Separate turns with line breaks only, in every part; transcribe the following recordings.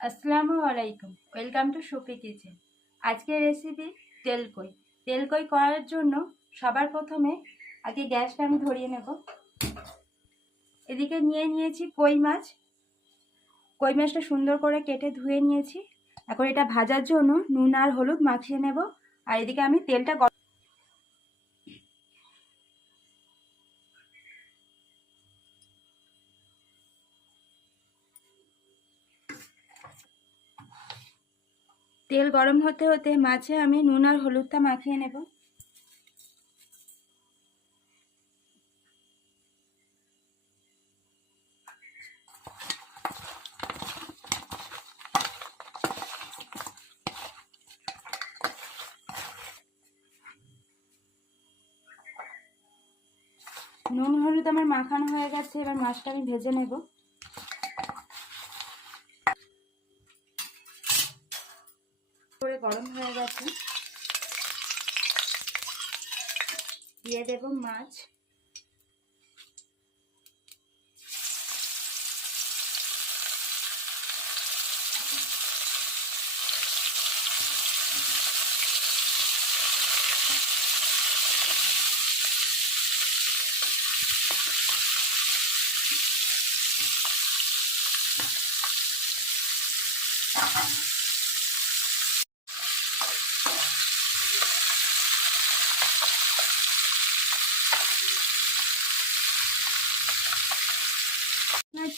আসসালামু আলাইকুম। Welcome to Soupy kitchen আজকের রেসিপি তেলকই। তেলকই করার জন্য সবার প্রথমে আগে গ্যাসটা আমি ধরিয়ে নেব। এদিকে নিয়ে নিয়েছি কই মাছ। কই মাছটা সুন্দর করে কেটে ধুয়ে নিয়েছি। এখন এটা ভাজার জন্য নুন আর হলুদ মাখিয়ে নেব। আর এদিকে আমি তেলটা তেল গরম হতে হতে মাছে আমি নুন আর হলুদটা মাখিয়ে নেব। নুন হলুদ আমার মাখানো হয়ে গেছে, এবার মাছটা আমি ভেজে নেব। করে গরম হয়ে গেছে। দিয়ে দেব মাছ। মাছ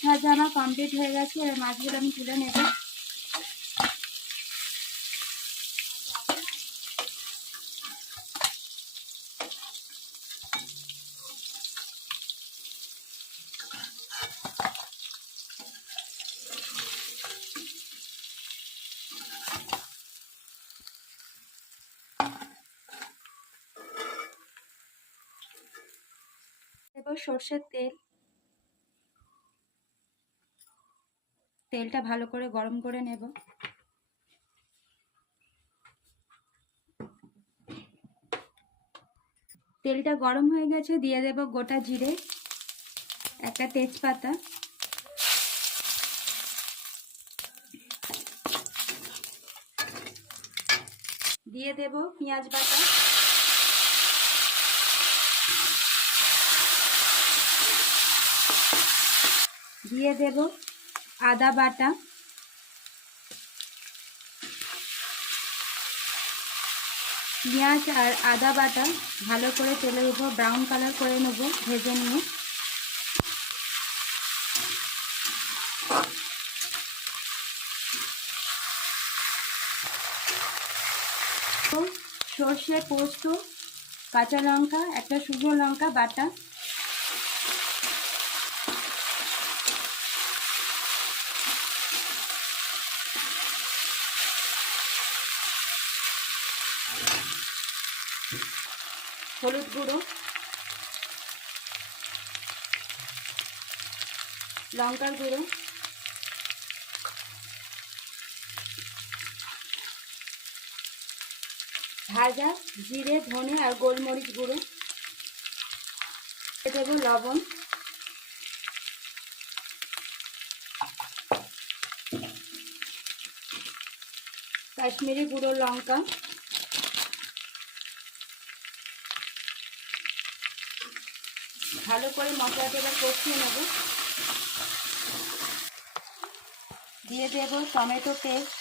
ভাজা আমার কমপ্লিট হয়ে গেছে এবার মাছগুলো আমি তুলে নেব। সর্ষের তেল তেলটা ভালো করে গরম করে নেব। তেলটা গরম হয়ে গেছে, দিয়ে দেব গোটা জিরে, একটা তেজপাতা। দিয়ে দেব পেঁয়াজ বাটা। দিয়ে দেব আদা বাটা, পেঁয়াজ আর আদা বাটা ভালো করে তেলের উপর ব্রাউন কালার করে নেব, ভেজে নিয়ে। সর্ষে পোস্ত, কাঁচা লঙ্কা, একটা শুকনো লঙ্কা বাটা। হলুদ গুঁড়ো, লঙ্কার গুঁড়ো, ভাজা, জিরে, ধনে আর গোলমরিচ গুঁড়ো দেব লবণ, কাশ্মীরি গুঁড়ো, লঙ্কা ভালো করে মশলাটা এবার কষিয়ে নেব। দিয়ে দেব টমেটো পেস্ট।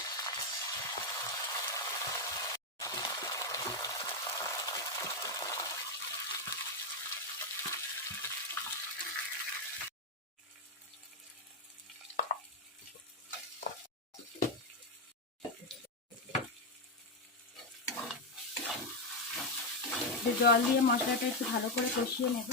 জল দিয়ে মশলাটা একটু ভালো করে কষিয়ে নেব।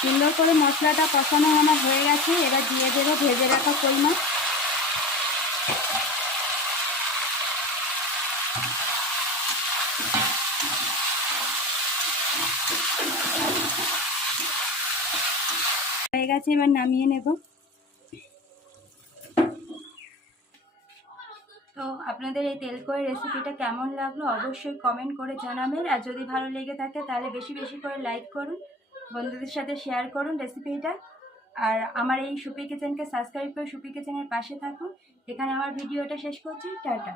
সুন্দর করে মশলাটা কষানো আমার হয়ে গেছে। এবার দিয়ে দেবো ভেজে রাখা কই মাছ। হয়ে গেছে, এবার নামিয়ে নেব। তো আপনাদের এই তেল তেলকই রেসিপিটা কেমন লাগল অবশ্যই কমেন্ট করে জানাবেন। আর যদি ভালো লেগে থাকে তাহলে বেশি বেশি করে লাইক করুন, বন্ধুদের সাথে শেয়ার করুন রেসিপিটা আর আমার এই সুপি কিচেনকে সাবস্ক্রাইব করে সুপি কিচেনের পাশে থাকুন। এখানে আমার ভিডিওটা শেষ করছি, টাটা।